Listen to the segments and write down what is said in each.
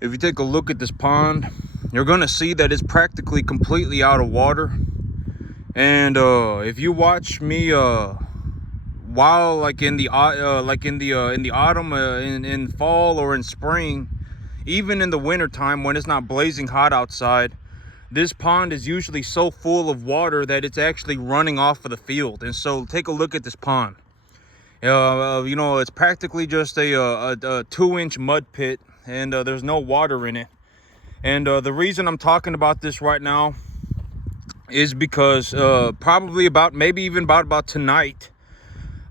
If you take a look at this pond, you're gonna see that it's practically completely out of water. And if you watch me while like in the autumn, in fall or in spring, even in the winter time when it's not blazing hot outside, this pond is usually so full of water that it's actually running off of the field. And so take a look at this pond. You know, it's practically just a 2-inch mud pit, and there's no water in it. And the reason I'm talking about this right now is because probably maybe even about tonight,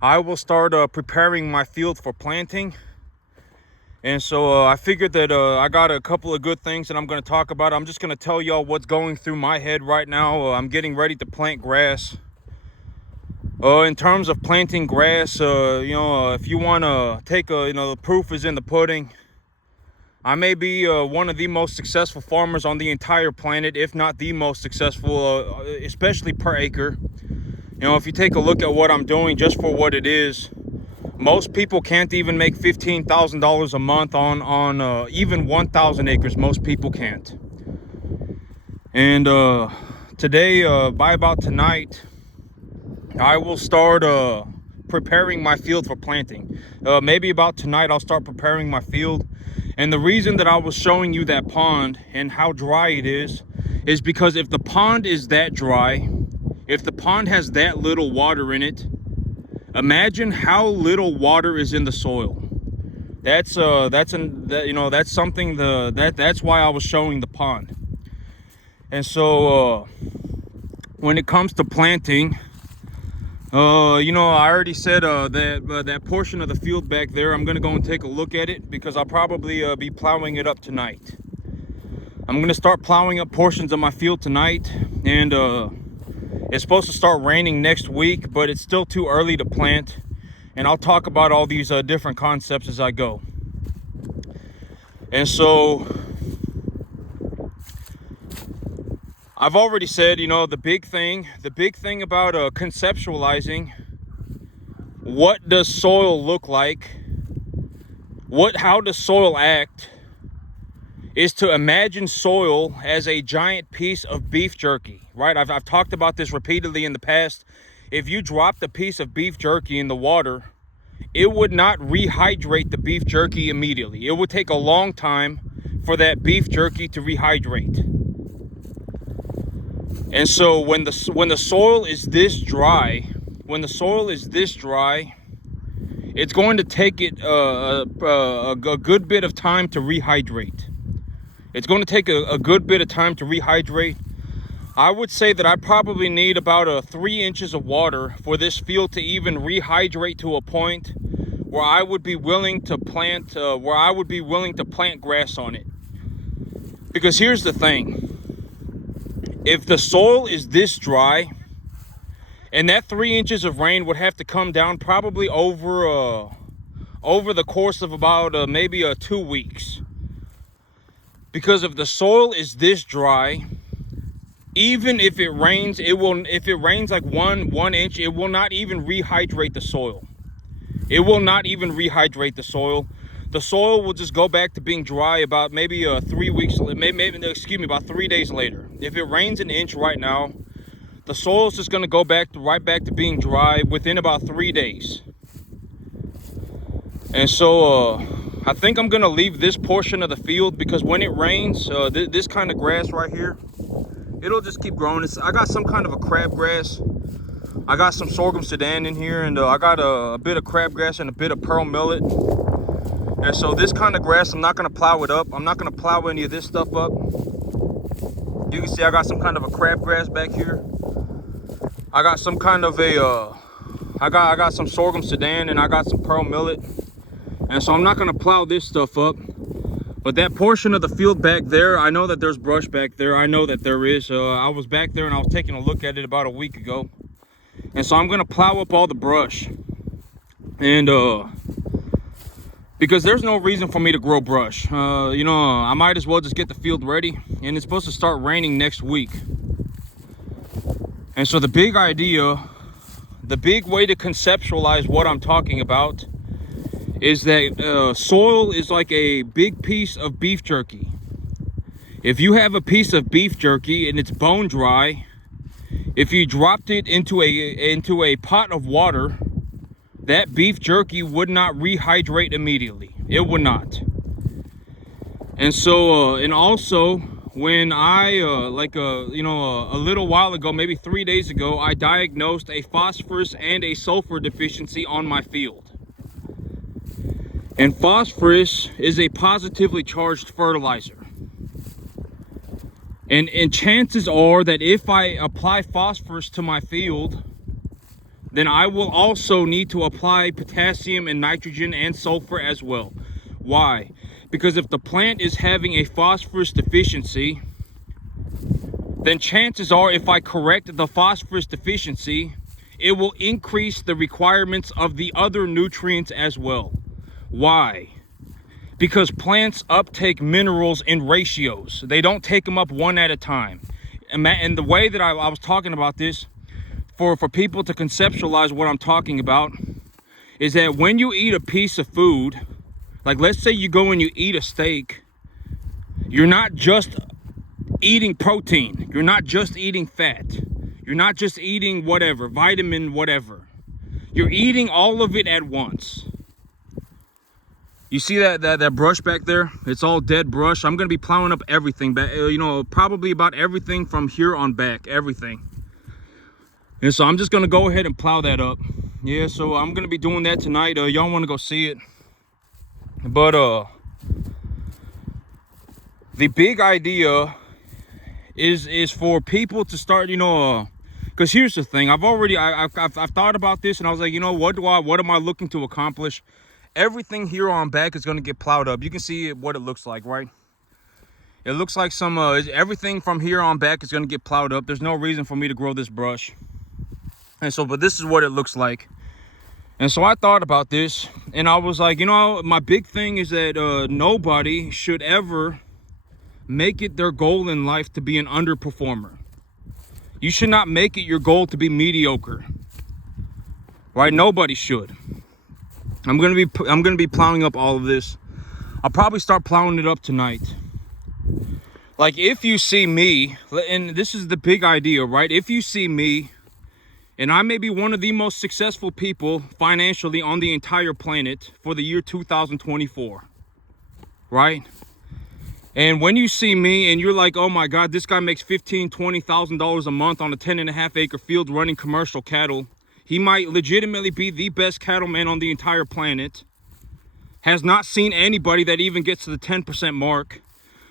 I will start preparing my field for planting. And so I figured that I got a couple of good things that I'm going to talk about. I'm just going to tell y'all what's going through my head right now. I'm getting ready to plant grass. In terms of planting grass, you know, if you want to take you know, the proof is in the pudding. I may be one of the most successful farmers on the entire planet, if not the most successful, especially per acre. You know, if you take a look at what I'm doing just for what it is, most people can't even make $15,000 a month on even 1,000 acres. Most people can't. And today, by about tonight, I will start preparing my field for planting. Maybe about tonight I'll start preparing my field. And the reason that I was showing you that pond and how dry it is because if the pond is that dry, if the pond has that little water in it, imagine how little water is in the soil. That's you know, that's something that's why I was showing the pond. And so when it comes to planting, you know, I already said that portion of the field back there, I'm gonna go and take a look at it because I'll probably be plowing it up tonight. I'm gonna start plowing up portions of my field tonight, and it's supposed to start raining next week, but it's still too early to plant. And I'll talk about all these different concepts as I go. And so I've already said, you know, the big thing about conceptualizing what does soil look like, how does soil act, is to imagine soil as a giant piece of beef jerky, right? I've talked about this repeatedly in the past. If you dropped a piece of beef jerky in the water, it would not rehydrate the beef jerky immediately. It would take a long time for that beef jerky to rehydrate. And so when the soil is this dry, it's going to take it a good bit of time to rehydrate. It's going to take a good bit of time to rehydrate. I would say that I probably need about 3 inches of water for this field to even rehydrate to a point where I would be willing to plant grass on it. Because here's the thing. If the soil is this dry, and that 3 inches of rain would have to come down probably over the course of about maybe 2 weeks. Because if the soil is this dry, even if it rains, if it rains like one inch, it will not even rehydrate the soil. It will not even rehydrate the soil. The soil will just go back to being dry about maybe 3 weeks, about 3 days later. If it rains an inch right now, the soil is just going to go right back to being dry within about 3 days. And so I think I'm going to leave this portion of the field because when it rains, this kind of grass right here, it'll just keep growing. I got some kind of a crabgrass. I got some sorghum sudan in here, and I got a bit of crabgrass and a bit of pearl millet. And so this kind of grass, I'm not going to plow it up. I'm not going to plow any of this stuff up. You can see I got some kind of a crabgrass back here. I got some kind of I got some sorghum sudan, and I got some pearl millet. And so I'm not going to plow this stuff up. But that portion of the field back there, I know that there's brush back there. I know that there is. I was back there and I was taking a look at it about a week ago. And so I'm going to plow up all the brush. And because there's no reason for me to grow brush. You know, I might as well just get the field ready. And it's supposed to start raining next week. And so the big idea, the big way to conceptualize what I'm talking about is that soil is like a big piece of beef jerky. If you have a piece of beef jerky and it's bone dry, if you dropped it into a pot of water, that beef jerky would not rehydrate immediately. It would not. And so and also, when I a little while ago, maybe 3 days ago, I diagnosed a phosphorus and a sulfur deficiency on my field. And phosphorus is a positively charged fertilizer. And chances are that if I apply phosphorus to my field, then I will also need to apply potassium and nitrogen and sulfur as well. Why? Because if the plant is having a phosphorus deficiency, then chances are if I correct the phosphorus deficiency, it will increase the requirements of the other nutrients as well. Why? Because plants uptake minerals in ratios. They don't take them up one at a time. And the way that I was talking about this, for people to conceptualize what I'm talking about, is that when you eat a piece of food, like let's say you go and you eat a steak, you're not just eating protein. You're not just eating fat. You're not just eating whatever, vitamin, whatever. You're eating all of it at once. You see that brush back there? It's all dead brush. I'm gonna be plowing up everything, but probably about everything from here on back, everything. And so I'm just gonna go ahead and plow that up. Yeah, so I'm gonna be doing that tonight. Y'all wanna go see it? But the big idea is for people to start, because here's the thing. I've thought about this, and I was like, what am I looking to accomplish? Everything here on back is going to get plowed up. You can see what it looks like, right? It looks like everything from here on back is going to get plowed up. There's no reason for me to grow this brush. And so, but this is what it looks like. And so I thought about this, and I was like, my big thing is that nobody should ever make it their goal in life to be an underperformer. You should not make it your goal to be mediocre, right? Nobody should. I'm gonna be plowing up all of this. I'll probably start plowing it up tonight. Like if you see me, and this is the big idea, right? If you see me, and I may be one of the most successful people financially on the entire planet for the year 2024, right? And when you see me and you're like, oh my God, this guy makes $15,000-$20,000 a month on a 10.5 acre field running commercial cattle. He might legitimately be the best cattleman on the entire planet. Has not seen anybody that even gets to the 10% mark.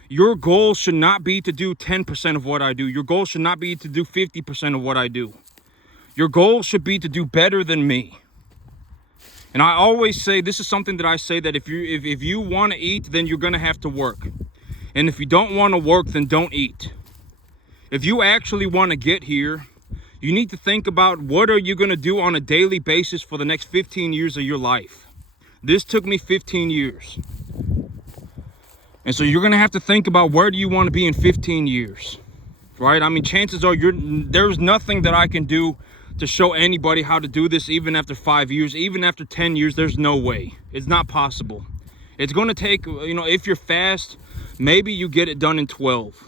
Your goal should not be to do 10% of what I do. Your goal should not be to do 50% of what I do. Your goal should be to do better than me. And I always say, this is something that I say, that if you want to eat, then you're going to have to work. And if you don't want to work, then don't eat. If you actually want to get here, you need to think about what are you going to do on a daily basis for the next 15 years of your life. This took me 15 years. And so you're going to have to think about where do you want to be in 15 years, right? I mean, chances are there's nothing that I can do to show anybody how to do this even after 5 years, even after 10 years. There's no way. It's not possible. It's going to take, if you're fast, maybe you get it done in 12.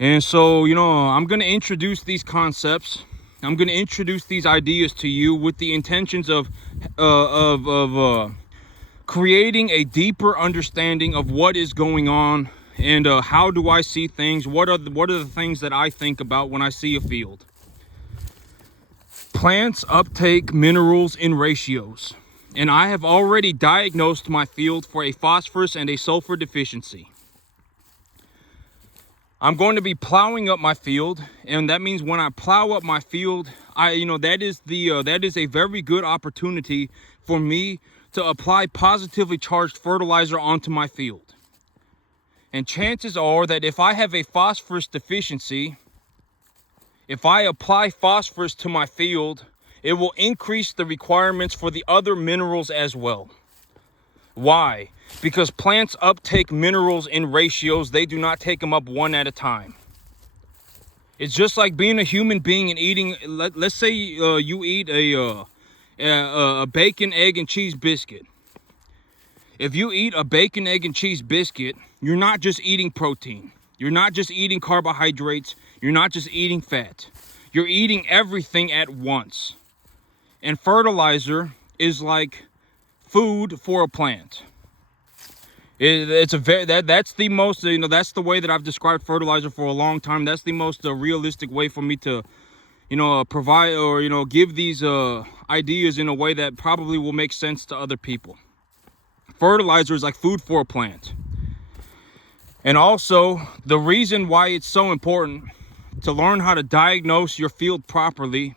And so, I'm going to introduce these concepts. I'm going to introduce these ideas to you with the intentions of creating a deeper understanding of what is going on and how do I see things. What are the things that I think about when I see a field? Plants uptake minerals in ratios, and I have already diagnosed my field for a phosphorus and a sulfur deficiency. I'm going to be plowing up my field, and that means when I plow up my field, that is a very good opportunity for me to apply positively charged fertilizer onto my field. And chances are that if I have a phosphorus deficiency, if I apply phosphorus to my field, it will increase the requirements for the other minerals as well. Why? Because plants uptake minerals in ratios. They do not take them up one at a time. It's just like being a human being and eating. Let's say you eat a bacon, egg, and cheese biscuit. If you eat a bacon, egg, and cheese biscuit, you're not just eating protein. You're not just eating carbohydrates. You're not just eating fat. You're eating everything at once. And fertilizer is like food for a plant. It's a very that's the most, that's the way that I've described fertilizer for a long time. That's the most realistic way for me to provide or give these ideas in a way that probably will make sense to other people. Fertilizer is like food for a plant. And also, the reason why it's so important to learn how to diagnose your field properly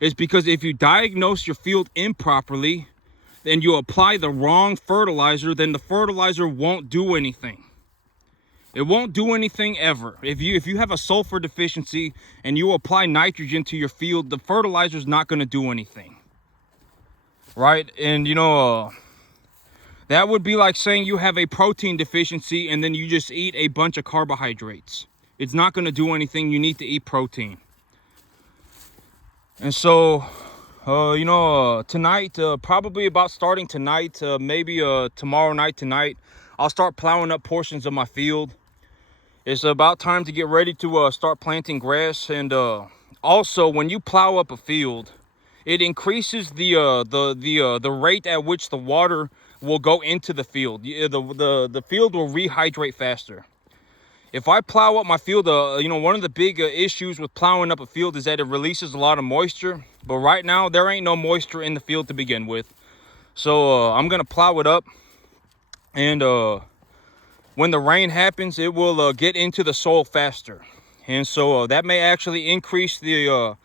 is because if you diagnose your field improperly, then you apply the wrong fertilizer, then the fertilizer won't do anything. It won't do anything ever. If you have a sulfur deficiency and you apply nitrogen to your field, the fertilizer is not going to do anything. Right? And that would be like saying you have a protein deficiency and then you just eat a bunch of carbohydrates. It's not going to do anything. You need to eat protein. And so, tonight, probably about starting tonight, maybe tomorrow night tonight, I'll start plowing up portions of my field. It's about time to get ready to start planting grass. And also, when you plow up a field, it increases the rate at which the water will go into the field. The field will rehydrate faster. If I plow up my field, one of the big issues with plowing up a field is that it releases a lot of moisture. But right now, there ain't no moisture in the field to begin with. So I'm going to plow it up. And when the rain happens, it will get into the soil faster. And so that may actually increase the...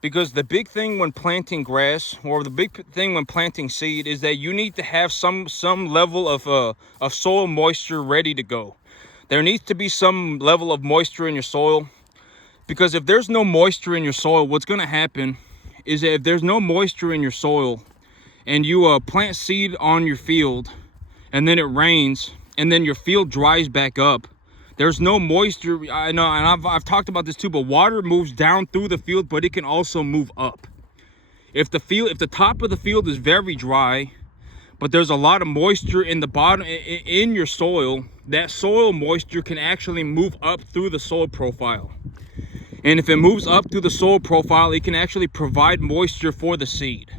because the big thing when planting grass, or the big thing when planting seed, is that you need to have some level of soil moisture ready to go. There needs to be some level of moisture in your soil, because if there's no moisture in your soil, what's going to happen is that if there's no moisture in your soil and you plant seed on your field and then it rains and then your field dries back up, there's no moisture. I know, and I've talked about this too, but water moves down through the field, but it can also move up. If the top of the field is very dry, but there's a lot of moisture in the bottom, in your soil, that soil moisture can actually move up through the soil profile. And if it moves up through the soil profile, it can actually provide moisture for the seed.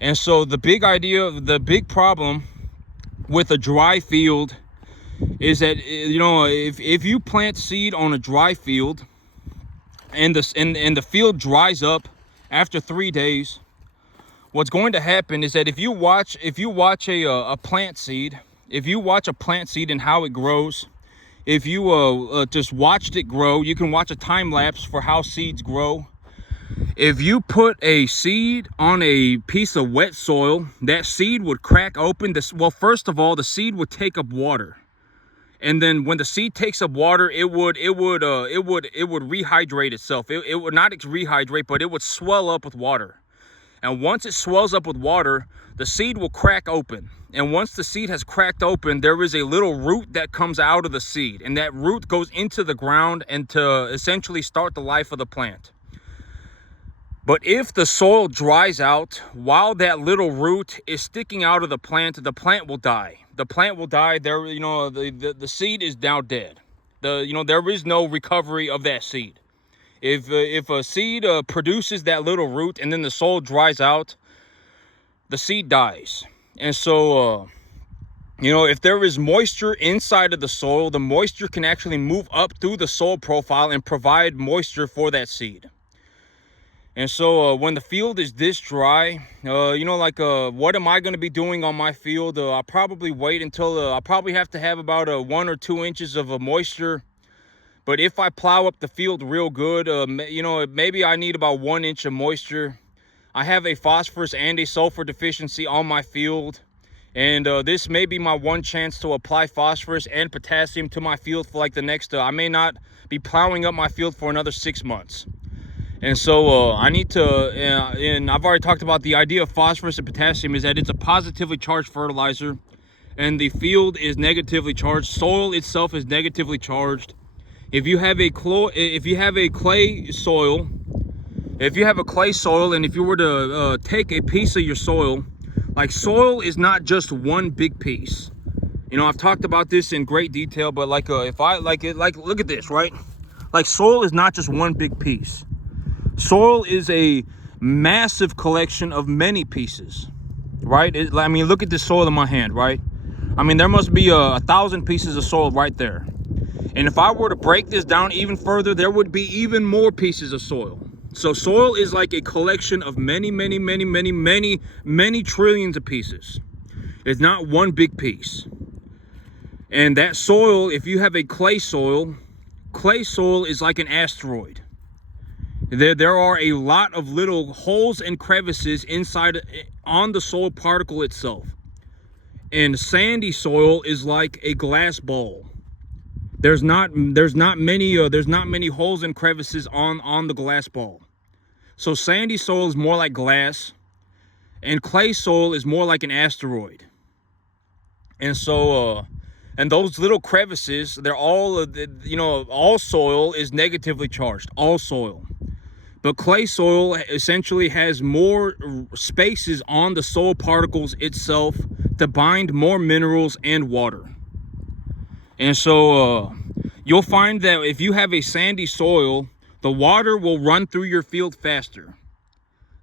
And so the big problem with a dry field is that, if you plant seed on a dry field and the field dries up after 3 days, what's going to happen is that if you watch a plant seed, if you watch a plant seed and how it grows, if you just watched it grow, you can watch a time lapse for how seeds grow. If you put a seed on a piece of wet soil, that seed would crack open. Well, first of all, the seed would take up water. And then when the seed takes up water, it would rehydrate itself. It would not rehydrate, but it would swell up with water. And once it swells up with water, the seed will crack open. And once the seed has cracked open, there is a little root that comes out of the seed. And that root goes into the ground and to essentially start the life of the plant. But if the soil dries out while that little root is sticking out of the plant will die. The plant will die. There, the seed is now dead. There is no recovery of that seed. If a seed produces that little root and then the soil dries out, the seed dies. And so, if there is moisture inside of the soil, the moisture can actually move up through the soil profile and provide moisture for that seed. And so when the field is this dry, what am I going to be doing on my field? I'll probably wait until I'll probably have to have about 1 or 2 inches of moisture. But if I plow up the field real good, maybe I need about 1 inch of moisture. I have a phosphorus and a sulfur deficiency on my field. And this may be my one chance to apply phosphorus and potassium to my field for like the next, I may not be plowing up my field for another 6 months. And so I need to, and I've already talked about the idea of phosphorus and potassium is that it's a positively charged fertilizer and the field is negatively charged. Soil itself is negatively charged. If you have a clay soil, If you have a clay soil, and if you were to take a piece of your soil, like, soil is not just one big piece. You know, I've talked about this in great detail, but like, if I like it, like, look at this, right? Like, soil is not just one big piece. Soil is a massive collection of many pieces, right? I mean, look at this soil in my hand, right? I mean, there must be 1,000 pieces of soil right there. And if I were to break this down even further, there would be even more pieces of soil. So soil is like a collection of many trillions of pieces. It's not one big piece. And that soil, if you have a clay soil is like an asteroid. There are a lot of little holes and crevices inside on the soil particle itself. And sandy soil is like a glass ball. There's not many holes and crevices on the glass ball. So sandy soil is more like glass, and clay soil is more like an asteroid. And so and those little crevices, they're all, you know, all soil is negatively charged, all soil. But clay soil essentially has more spaces on the soil particles itself to bind more minerals and water. And so you'll find that if you have a sandy soil, the water will run through your field faster.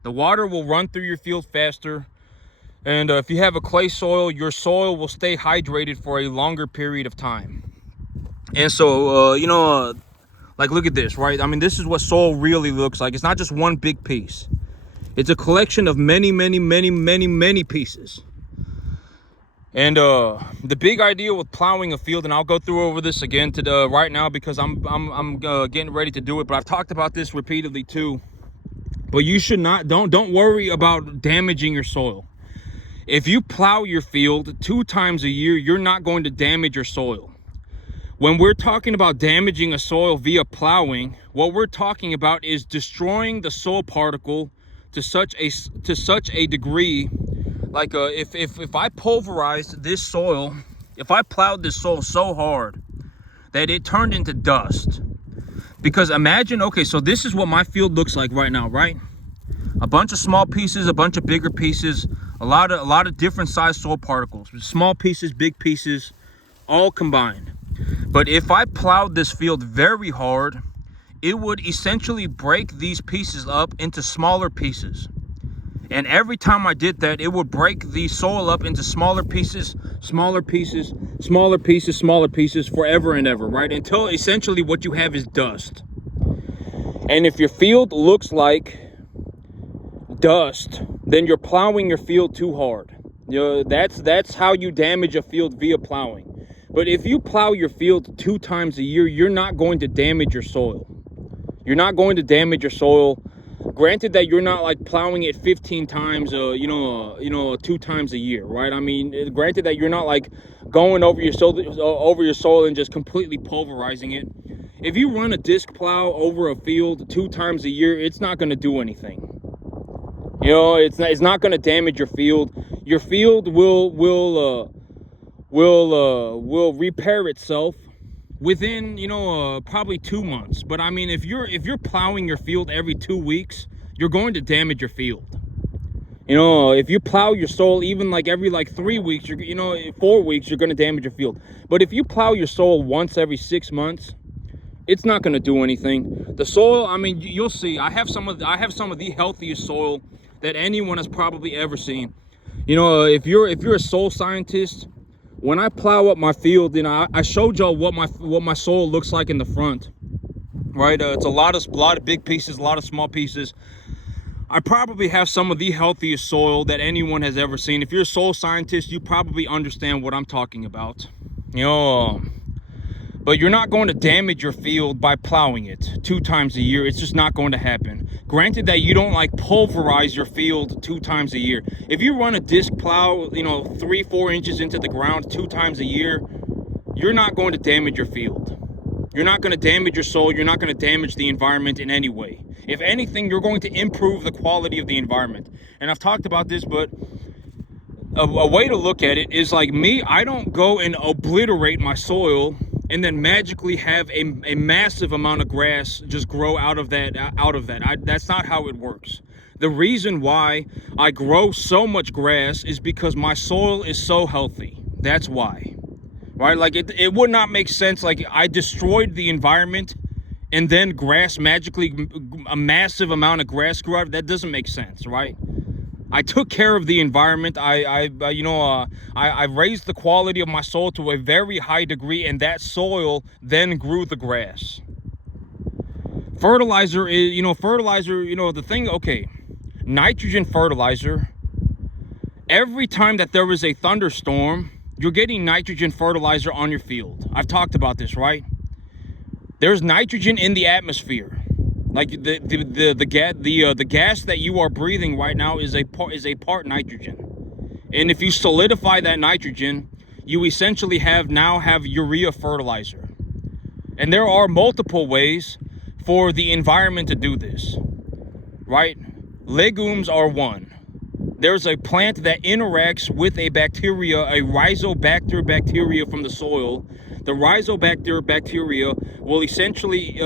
The water will run through your field faster. And if you have a clay soil, your soil will stay hydrated for a longer period of time. And so, you know, like, look at this, right? I mean, this is what soil really looks like. It's not just one big piece. It's a collection of many pieces. And the big idea with plowing a field, and I'll go through over this again right now because I'm getting ready to do it, but I've talked about this repeatedly too. But you should not, don't worry about damaging your soil. If you plow your field 2 times a year, you're not going to damage your soil. When we're talking about damaging a soil via plowing, what we're talking about is destroying the soil particle to such a degree. Like, if I pulverized this soil, if I plowed this soil so hard that it turned into dust. Because imagine, okay, so this is what my field looks like right now, right? A bunch of small pieces, a bunch of bigger pieces, a lot of different size soil particles, small pieces, big pieces, all combined. But if I plowed this field very hard, it would essentially break these pieces up into smaller pieces. And every time I did that, it would break the soil up into smaller pieces, smaller pieces, smaller pieces, smaller pieces, forever and ever, right? Until essentially what you have is dust. And if your field looks like dust, then you're plowing your field too hard. You know, that's how you damage a field via plowing. But if you plow your field 2 times a year, you're not going to damage your soil. You're not going to damage your soil. Granted that you're not like plowing it 15 times, 2 times a year, right? I mean, granted that you're not like going over your soil and just completely pulverizing it. If you run a disc plow over a field 2 times a year, it's not going to do anything. You know, it's not going to damage your field. Your field will repair itself within, probably 2 months. But I mean, if you're plowing your field every 2 weeks, you're going to damage your field. You know, if you plow your soil even like every 3 weeks, 4 weeks, you're going to damage your field. But if you plow your soil once every 6 months, it's not going to do anything. The soil, I mean, you'll see. I have some of the healthiest soil that anyone has probably ever seen. You know, if you're a soil scientist, when I plow up my field, I showed y'all what my soil looks like in the front, right? It's a lot of big pieces, a lot of small pieces. I probably have some of the healthiest soil that anyone has ever seen. If you're a soil scientist, you probably understand what I'm talking about. But you're not going to damage your field by plowing it 2 times a year. It's just not going to happen. Granted that you don't pulverize your field 2 times a year. If you run a disc plow, 3-4 inches into the ground 2 times a year, you're not going to damage your field. You're not going to damage your soil. You're not going to damage the environment in any way. If anything, you're going to improve the quality of the environment. And I've talked about this, but a way to look at it is like me, I don't go and obliterate my soil and then magically have a massive amount of grass just grow out of that. That's not how it works. The reason why I grow so much grass is because my soil is so healthy. That's why, right? Like it would not make sense. Like I destroyed the environment and then grass magically, a massive amount of grass grew out. That doesn't make sense, right? I took care of the environment. I raised the quality of my soil to a very high degree, and that soil then grew the grass. Fertilizer is, the thing, okay, nitrogen fertilizer, every time that there is a thunderstorm, you're getting nitrogen fertilizer on your field. I've talked about this, right? There's nitrogen in the atmosphere. Like the gas that you are breathing right now is a part nitrogen. And if you solidify that nitrogen, you essentially have urea fertilizer. And there are multiple ways for the environment to do this, right? Legumes are one. There's a plant that interacts with a bacteria, a rhizobacter bacteria from the soil. The rhizobacter bacteria will essentially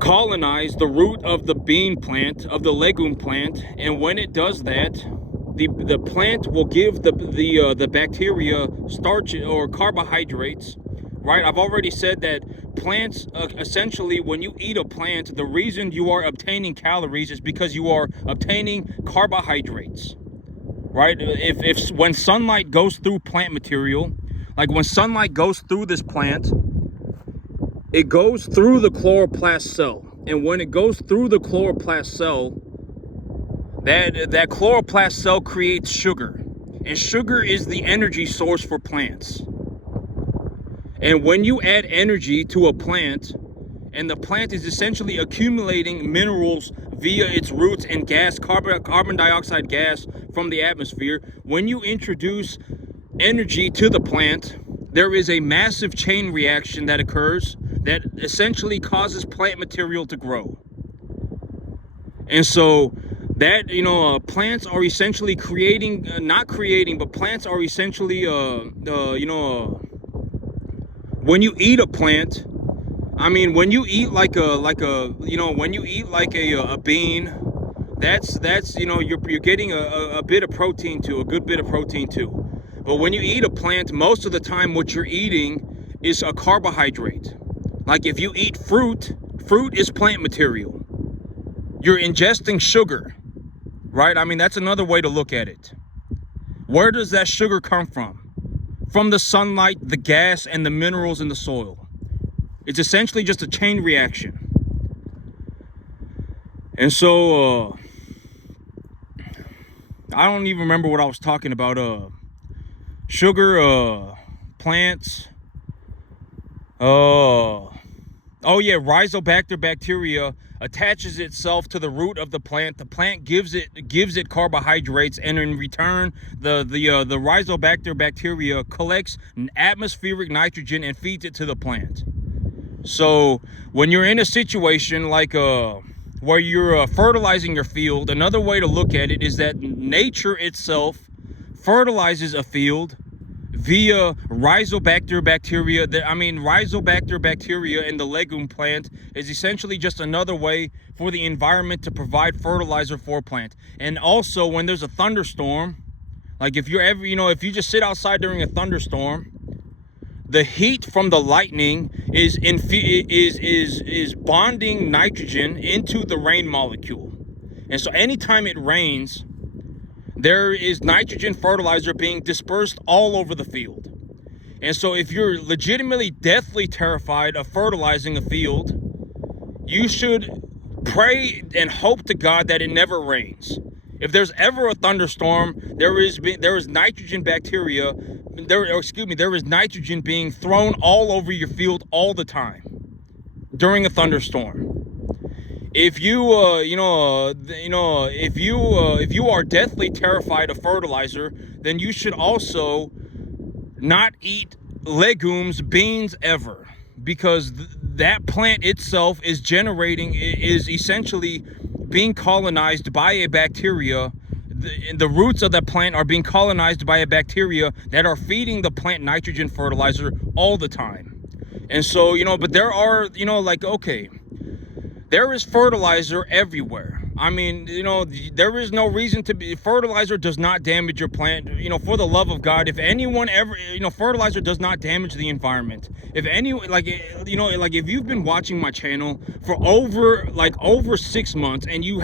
colonize the root of the bean plant, of the legume plant, and when it does that, the plant will give the bacteria starch or carbohydrates, right? I've already said that plants, essentially, when you eat a plant, the reason you are obtaining calories is because you are obtaining carbohydrates, right? If when sunlight goes through plant material, like when sunlight goes through this plant, it goes through the chloroplast cell, and when it goes through the chloroplast cell, that chloroplast cell creates sugar, and sugar is the energy source for plants. And when you add energy to a plant, and the plant is essentially accumulating minerals via its roots and gas, carbon dioxide gas from the atmosphere, when you introduce energy to the plant, there is a massive chain reaction that occurs that essentially causes plant material to grow. And so that, plants are essentially plants are essentially, when you eat a plant, when you eat a bean, that's you're getting a bit of protein too, a good bit of protein too. But when you eat a plant, most of the time what you're eating is a carbohydrate. Like if you eat fruit is plant material. You're ingesting sugar, right? That's another way to look at it. Where does that sugar come from? From the sunlight, the gas, and the minerals in the soil. It's essentially just a chain reaction. And so, I don't even remember what I was talking about. Sugar, plants. Oh yeah, rhizobacter bacteria attaches itself to the root of the plant. The plant gives it carbohydrates, and in return, the rhizobacter bacteria collects atmospheric nitrogen and feeds it to the plant. So when you're in a situation like where you're fertilizing your field, another way to look at it is that nature itself fertilizes a field via rhizobacter bacteria. Rhizobacter bacteria in the legume plant is essentially just another way for the environment to provide fertilizer for a plant. And also when there's a thunderstorm, like if you just sit outside during a thunderstorm, the heat from the lightning is bonding nitrogen into the rain molecule. And so anytime it rains, there is nitrogen fertilizer being dispersed all over the field. And so if you're legitimately deathly terrified of fertilizing a field, you should pray and hope to God that it never rains. If there's ever a thunderstorm, there is nitrogen bacteria, there is nitrogen being thrown all over your field all the time during a thunderstorm. If you are deathly terrified of fertilizer, then you should also not eat legumes, beans ever, because that plant itself is essentially being colonized by a bacteria the roots of that plant are being colonized by a bacteria that are feeding the plant nitrogen fertilizer all the time. And so, but there are, okay, there is fertilizer everywhere. I mean, there is no reason to be. Fertilizer does not damage your plant. For the love of God, if anyone ever, fertilizer does not damage the environment. If if you've been watching my channel for over 6 months and you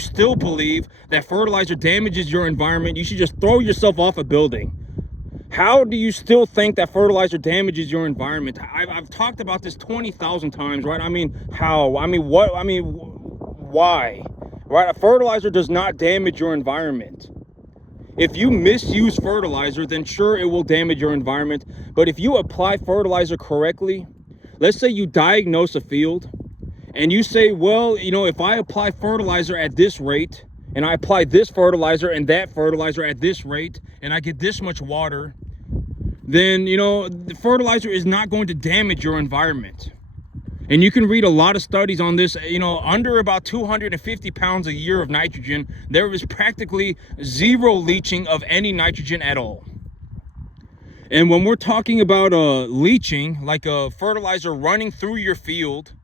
still believe that fertilizer damages your environment, you should just throw yourself off a building. How do you still think that fertilizer damages your environment? I've talked about this 20,000 times, right? I mean, how? I mean, what? I mean, why? Right? A fertilizer does not damage your environment. If you misuse fertilizer, then sure, it will damage your environment. But if you apply fertilizer correctly, let's say you diagnose a field and you say, well, if I apply fertilizer at this rate, and I apply this fertilizer and that fertilizer at this rate, and I get this much water, then, the fertilizer is not going to damage your environment. And you can read a lot of studies on this. Under about 250 pounds a year of nitrogen, there is practically zero leaching of any nitrogen at all. And when we're talking about leaching, like a fertilizer running through your field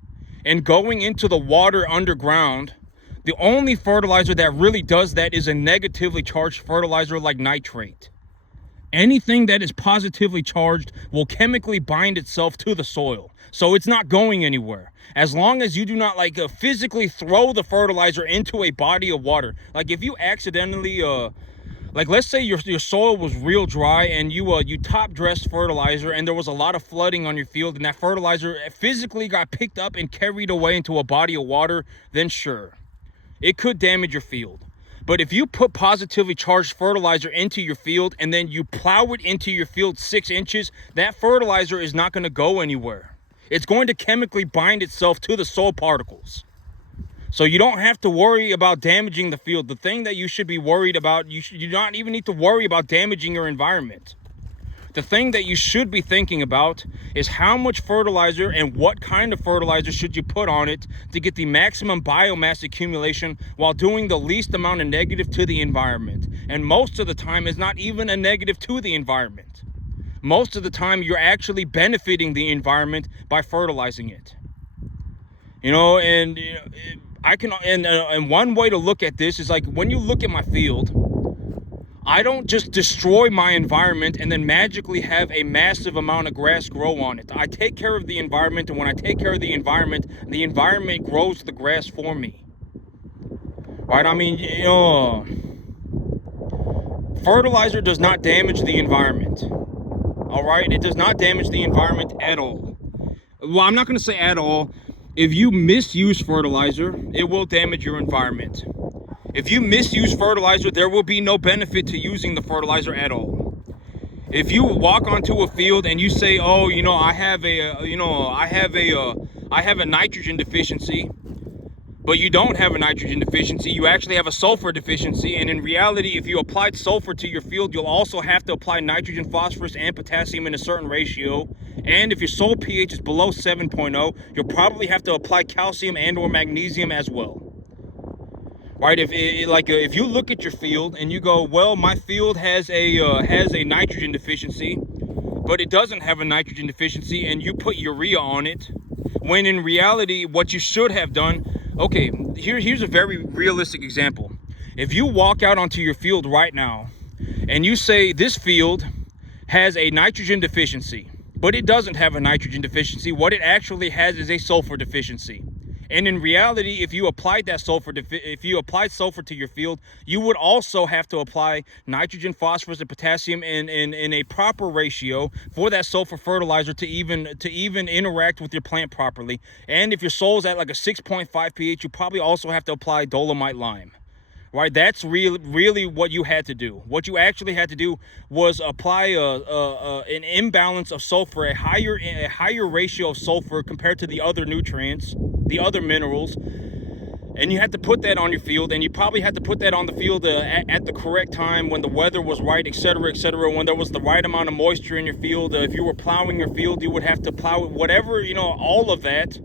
and going into the water underground, the only fertilizer that really does that is a negatively charged fertilizer like nitrate. Anything that is positively charged will chemically bind itself to the soil. So it's not going anywhere. As long as you do not physically throw the fertilizer into a body of water. Like if you accidentally, let's say your soil was real dry and you top dressed fertilizer and there was a lot of flooding on your field and that fertilizer physically got picked up and carried away into a body of water, then sure, it could damage your field. But if you put positively charged fertilizer into your field and then you plow it into your field 6 inches, that fertilizer is not going to go anywhere. It's going to chemically bind itself to the soil particles. So you don't have to worry about damaging the field. The thing that you should be worried about, you do not even need to worry about damaging your environment. The thing that you should be thinking about is how much fertilizer and what kind of fertilizer should you put on it to get the maximum biomass accumulation while doing the least amount of negative to the environment. And most of the time is not even a negative to the environment. Most of the time you're actually benefiting the environment by fertilizing it. And one way to look at this is like when you look at my field, I don't just destroy my environment and then magically have a massive amount of grass grow on it. I take care of the environment, and when I take care of the environment grows the grass for me. Right? I mean, fertilizer does not damage the environment. All right? It does not damage the environment at all. Well, I'm not going to say at all. If you misuse fertilizer, it will damage your environment. If you misuse fertilizer, there will be no benefit to using the fertilizer at all. If you walk onto a field and you say, "Oh, I have a nitrogen deficiency," but you don't have a nitrogen deficiency, you actually have a sulfur deficiency, and in reality, if you applied sulfur to your field, you'll also have to apply nitrogen, phosphorus, and potassium in a certain ratio. And if your soil pH is below 7.0, you'll probably have to apply calcium and or magnesium as well. Right? If you look at your field and you go, well, my field has a nitrogen deficiency, but it doesn't have a nitrogen deficiency, and you put urea on it, when in reality, what you should have done, okay, here's a very realistic example. If you walk out onto your field right now and you say this field has a nitrogen deficiency, but it doesn't have a nitrogen deficiency, what it actually has is a sulfur deficiency. And in reality, if you applied sulfur to your field, you would also have to apply nitrogen, phosphorus, and potassium in a proper ratio for that sulfur fertilizer to even interact with your plant properly. And if your soil's at like a 6.5 pH, you probably also have to apply dolomite lime. Right, that's really what you had to do. What you actually had to do was apply an imbalance of sulfur, a higher ratio of sulfur compared to the other nutrients, the other minerals, and you had to put that on your field. And you probably had to put that on the field at the correct time when the weather was right, etc., etc. When there was the right amount of moisture in your field. If you were plowing your field, you would have to plow it, whatever, all of that.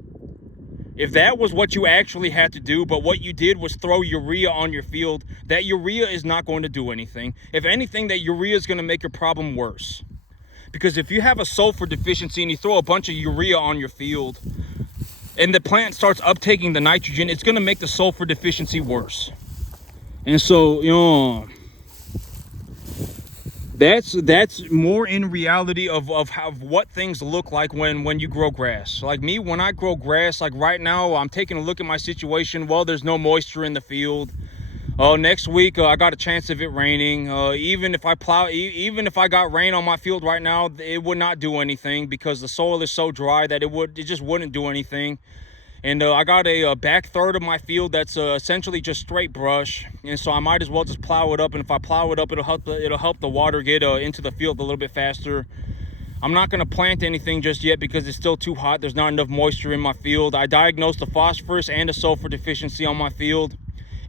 If that was what you actually had to do, but what you did was throw urea on your field, that urea is not going to do anything. If anything, that urea is going to make your problem worse. Because if you have a sulfur deficiency and you throw a bunch of urea on your field and the plant starts uptaking the nitrogen, it's going to make the sulfur deficiency worse. And so, that's more in reality of how what things look like when you grow grass. Like me, when I grow grass, like right now, I'm taking a look at my situation. Well, there's no moisture in the field. Next week, I got a chance of it raining. Even if I got rain on my field right now, it would not do anything because the soil is so dry that it just wouldn't do anything. And I got a back third of my field that's essentially just straight brush, and so I might as well just plow it up. And if I plow it up, it'll help the water get into the field a little bit faster. I'm not going to plant anything just yet because it's still too hot. There's not enough moisture in my field. I diagnosed a phosphorus and a sulfur deficiency on my field.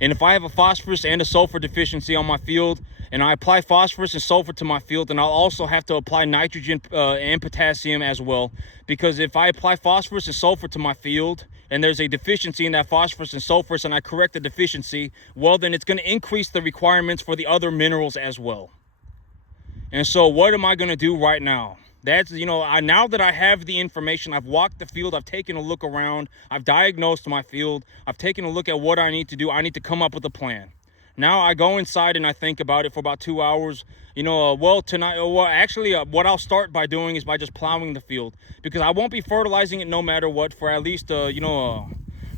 And if I have a phosphorus and a sulfur deficiency on my field, and I apply phosphorus and sulfur to my field, then I'll also have to apply nitrogen and potassium as well. Because if I apply phosphorus and sulfur to my field, and there's a deficiency in that phosphorus and sulfur, and I correct the deficiency, well, then it's going to increase the requirements for the other minerals as well. And so what am I going to do right now? That's, now that I have the information, I've walked the field, I've taken a look around, I've diagnosed my field, I've taken a look at what I need to do. I need to come up with a plan. Now I go inside and I think about it for about 2 hours. What I'll start by doing is by just plowing the field, because I won't be fertilizing it no matter what for at least,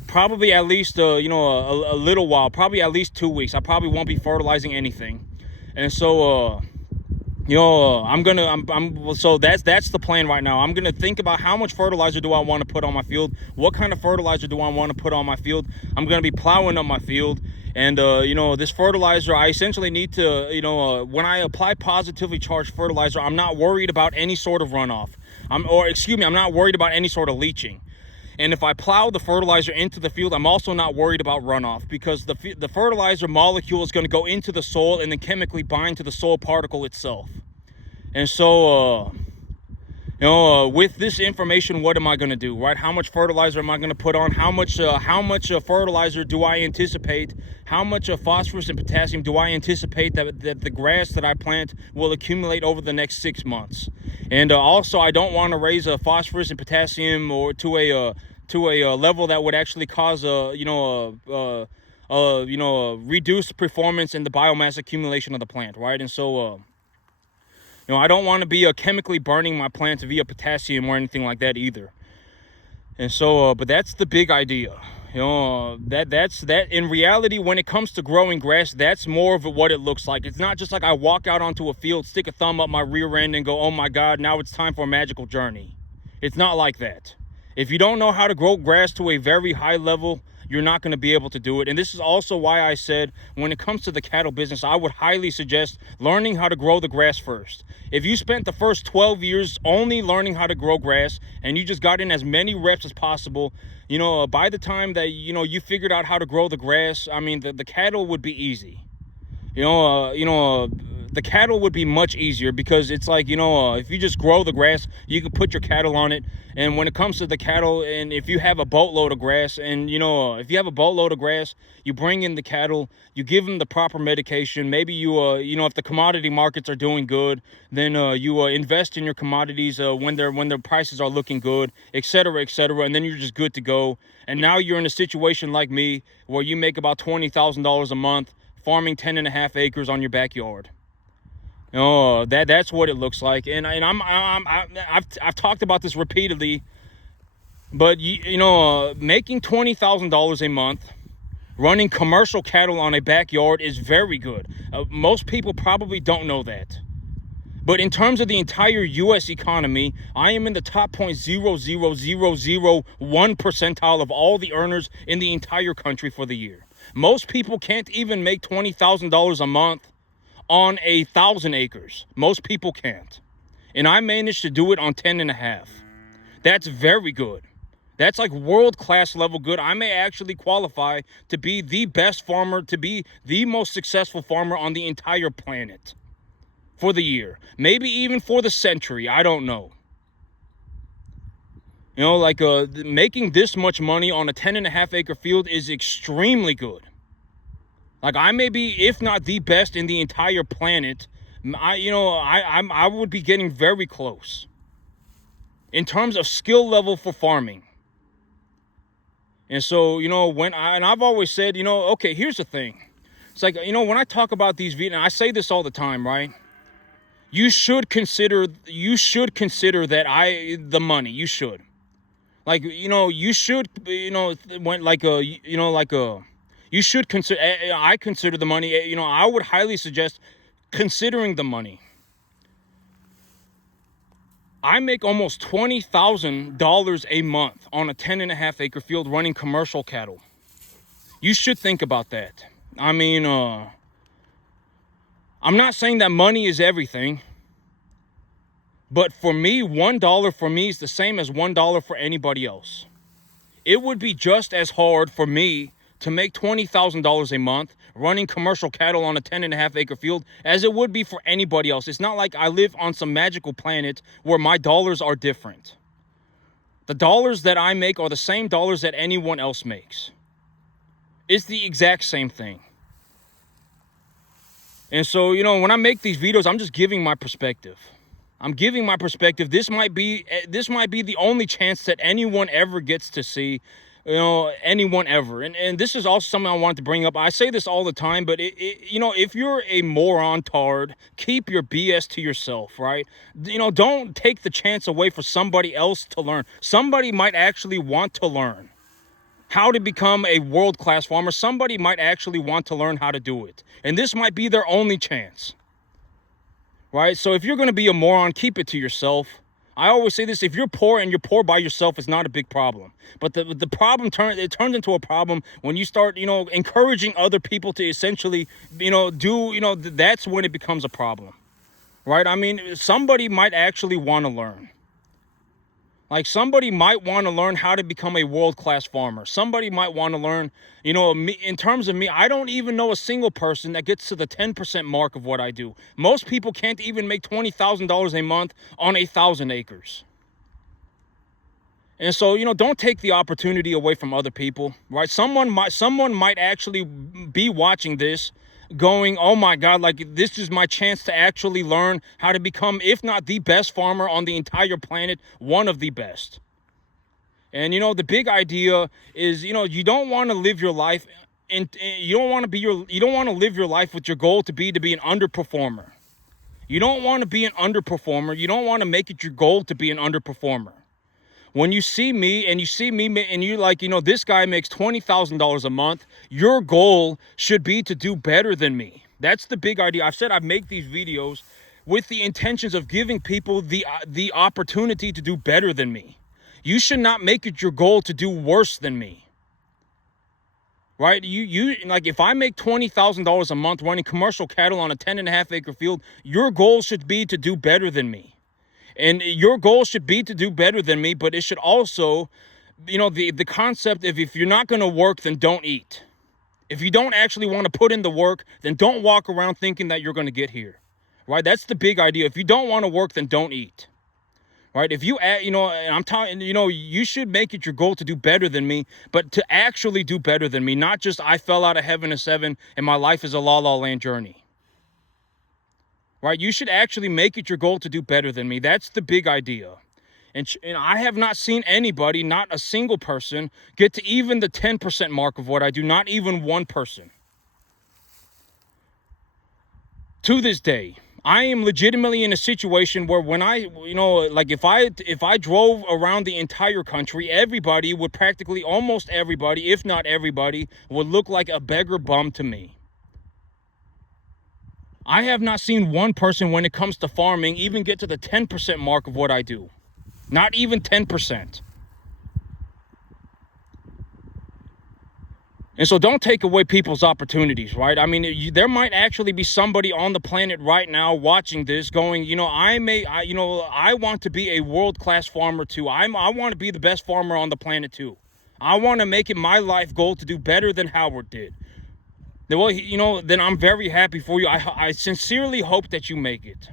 probably at least, a little while, probably at least 2 weeks. I probably won't be fertilizing anything. And so, so that's the plan right now. I'm going to think about how much fertilizer do I want to put on my field? What kind of fertilizer do I want to put on my field? I'm going to be plowing up my field. And, this fertilizer, I essentially need to, when I apply positively charged fertilizer, I'm not worried about any sort of runoff. I'm not worried about any sort of leaching. And if I plow the fertilizer into the field, I'm also not worried about runoff, because the fertilizer molecule is going to go into the soil and then chemically bind to the soil particle itself. And so, with this information, what am I going to do, right? How much fertilizer am I going to put on? How much fertilizer do I anticipate? How much phosphorus and potassium do I anticipate that the grass that I plant will accumulate over the next 6 months? And also, I don't want to raise phosphorus and potassium or to a level that would actually cause reduced performance in the biomass accumulation of the plant, right? And so, I don't want to be chemically burning my plants via potassium or anything like that either. And so, but that's the big idea. That's in reality, when it comes to growing grass, that's more of what it looks like. It's not just like I walk out onto a field, stick a thumb up my rear end and go, oh my God, now it's time for a magical journey. It's not like that. If you don't know how to grow grass to a very high level, you're not going to be able to do it. And this is also why I said, when it comes to the cattle business, I would highly suggest learning how to grow the grass first. If you spent the first 12 years only learning how to grow grass and you just got in as many reps as possible, by the time that, you figured out how to grow the grass, I mean, the cattle would be easy. The cattle would be much easier, because it's like, if you just grow the grass, you can put your cattle on it. And when it comes to the cattle, and if you have a boatload of grass, and if you have a boatload of grass, you bring in the cattle, you give them the proper medication. Maybe if the commodity markets are doing good, then you invest in your commodities when their prices are looking good, etc., and then you're just good to go. And now you're in a situation like me, where you make about $20,000 a month farming 10.5 acres on your backyard. That's what it looks like. And I've talked about this repeatedly, but making $20,000 a month running commercial cattle on a backyard is very good. Most people probably don't know that. But in terms of the entire U.S. economy, I am in the top 0.00001 percentile of all the earners in the entire country for the year. Most people can't even make $20,000 a month on 1,000 acres. Most people can't. And I managed to do it on 10.5. That's very good. That's like world-class level good. I may actually qualify to be the best farmer, to be the most successful farmer on the entire planet for the year. Maybe even for the century. I don't know. You know, like making this much money on a 10.5 acre field is extremely good. Like, I may be, if not the best in the entire planet. I would be getting very close in terms of skill level for farming. And so, and I've always said, okay, here's the thing. It's like, when I talk about these videos, and I say this all the time, right? You should consider that the money, you should. Like, you should, you should consider, I consider the money, I would highly suggest considering the money. I make almost $20,000 a month on a 10.5 acre field running commercial cattle. You should think about that. I mean, I'm not saying that money is everything, but for me, $1 for me is the same as $1 for anybody else. It would be just as hard for me to make $20,000 a month running commercial cattle on a 10.5 acre field as it would be for anybody else. It's not like I live on some magical planet where my dollars are different. The dollars that I make are the same dollars that anyone else makes. It's the exact same thing. And so, when I make these videos, I'm just giving my perspective. I'm giving my perspective. This might be the only chance that anyone ever gets to see, anyone ever. And this is also something I wanted to bring up. I say this all the time, but if you're a moron tard, keep your BS to yourself, right? Don't take the chance away for somebody else to learn. Somebody might actually want to learn how to become a world-class farmer. Somebody might actually want to learn how to do it. And this might be their only chance. Right? So if you're going to be a moron, keep it to yourself. I always say this: if you're poor and you're poor by yourself, it's not a big problem. But the problem turns into a problem when you start, encouraging other people to essentially, that's when it becomes a problem. Right? I mean, somebody might actually want to learn. Like, somebody might want to learn how to become a world-class farmer. Somebody might want to learn, in terms of me, I don't even know a single person that gets to the 10% mark of what I do. Most people can't even make $20,000 a month on 1,000 acres. And so, don't take the opportunity away from other people, right? Someone might actually be watching this going, oh my God, like, this is my chance to actually learn how to become, if not the best farmer on the entire planet, one of the best. And, the big idea is, you don't want to live your life you don't want to live your life with your goal to be an underperformer. You don't want to be an underperformer. You don't want to make it your goal to be an underperformer. When you see me and you're like, this guy makes $20,000 a month, your goal should be to do better than me. That's the big idea. I've said I make these videos with the intentions of giving people the opportunity to do better than me. You should not make it your goal to do worse than me. Right? You like, if I make $20,000 a month running commercial cattle on a 10.5 acre field, your goal should be to do better than me. And your goal should be to do better than me, but it should also, the concept of, if you're not going to work, then don't eat. If you don't actually want to put in the work, then don't walk around thinking that you're going to get here. Right? That's the big idea. If you don't want to work, then don't eat. Right? If you, and I'm talking, you should make it your goal to do better than me, but to actually do better than me, not just I fell out of heaven to seven and my life is a la-la land journey. Right? You should actually make it your goal to do better than me. That's the big idea. And I have not seen anybody, not a single person, get to even the 10% mark of what I do. Not even one person. To this day, I am legitimately in a situation where when I, like, if I drove around the entire country, everybody would practically, almost everybody, if not everybody, would look like a beggar bum to me. I have not seen one person, when it comes to farming, even get to the 10% mark of what I do. Not even 10%. And so don't take away people's opportunities, right? I mean, there might actually be somebody on the planet right now watching this going, I want to be a world-class farmer too. I want to be the best farmer on the planet too. I want to make it my life goal to do better than Howard did. Well, then I'm very happy for you. I sincerely hope that you make it.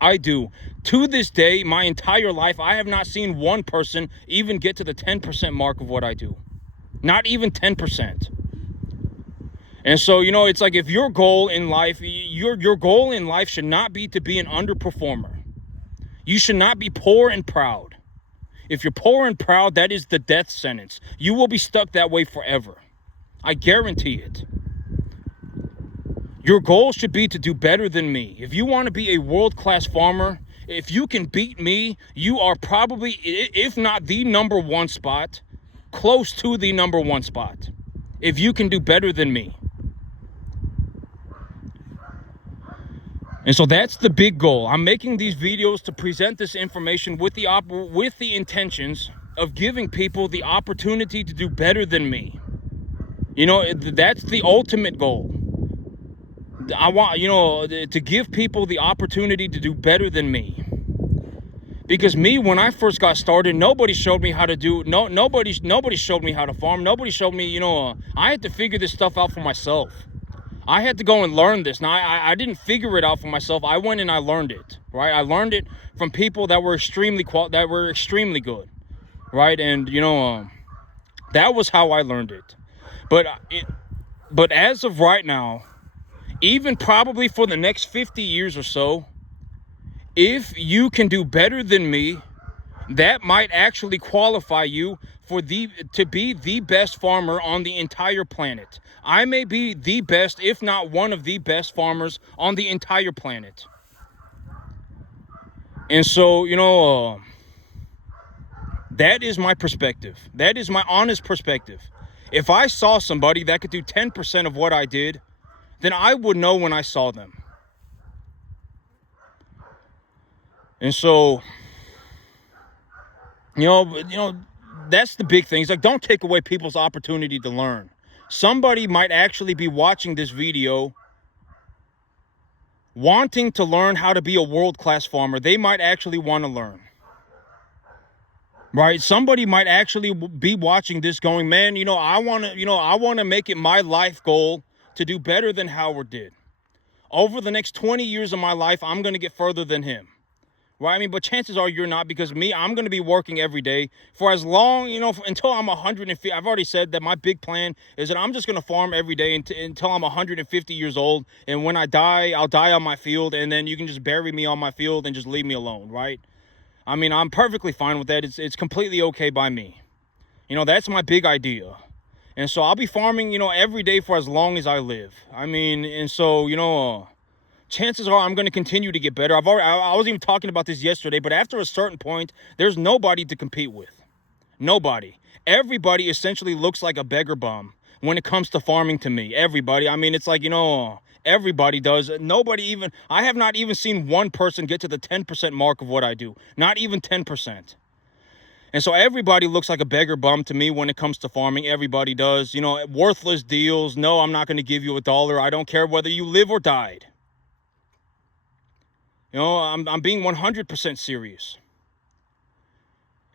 I do. To this day, my entire life, I have not seen one person even get to the 10% mark of what I do. Not even 10%. And so, you know, it's like, if your goal in life, your goal in life should not be to be an underperformer. You should not be poor and proud. If you're poor and proud, that is the death sentence. You will be stuck that way forever. I guarantee it. Your goal should be to do better than me. If you want to be a world-class farmer, if you can beat me, you are probably, if not the #1 spot, close to the #1 spot. If you can do better than me. And so that's the big goal. I'm making these videos to present this information with the intentions of giving people the opportunity to do better than me. You know, that's the ultimate goal. I want, you know, to give people the opportunity to do better than me. Because me, when I first got started, nobody showed me how to do, nobody showed me how to farm. Nobody showed me, you know, I had to figure this stuff out for myself. I had to go and learn this. Now, I didn't figure it out for myself. I went and I learned it, right? I learned it from people that were extremely good, right? And, you know, that was how I learned it. But as of right now, even probably for the next 50 years or so, if you can do better than me, that might actually qualify you to be the best farmer on the entire planet. I may be the best, if not one of the best farmers on the entire planet. And so, you know, that is my perspective. That is my honest perspective. If I saw somebody that could do 10% of what I did, then I would know when I saw them. And so, you know, that's the big thing. It's like, don't take away people's opportunity to learn. Somebody might actually be watching this video wanting to learn how to be a world-class farmer. They might actually want to learn. Right? Somebody might actually be watching this going, man, you know, I want to make it my life goal to do better than Howard did. Over the next 20 years of my life, I'm going to get further than him. Right? I mean, but chances are you're not, because me, I'm going to be working every day for as long, you know, until I'm 150. I've already said that my big plan is that I'm just going to farm every day until I'm 150 years old. And when I die, I'll die on my field, and then you can just bury me on my field and just leave me alone, right? I mean, I'm perfectly fine with that. It's completely okay by me. You know, that's my big idea. And so I'll be farming, you know, every day for as long as I live. I mean, and so, you know, chances are I'm going to continue to get better. I was even talking about this yesterday, but after a certain point, there's nobody to compete with. Nobody. Everybody essentially looks like a beggar bum when it comes to farming to me. Everybody. I mean, it's like, you know, everybody does. I have not even seen one person get to the 10% mark of what I do. Not even 10%. And so everybody looks like a beggar bum to me when it comes to farming. Everybody does. You know, worthless deals. No, I'm not going to give you $1. I don't care whether you live or died. You know, I'm being 100% serious.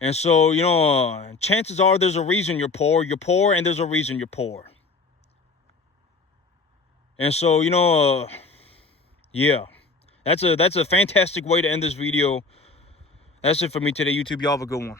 And so, you know, chances are there's a reason you're poor. You're poor, and there's a reason you're poor. And so, you know, yeah, that's a fantastic way to end this video. That's it for me today, YouTube. Y'all have a good one.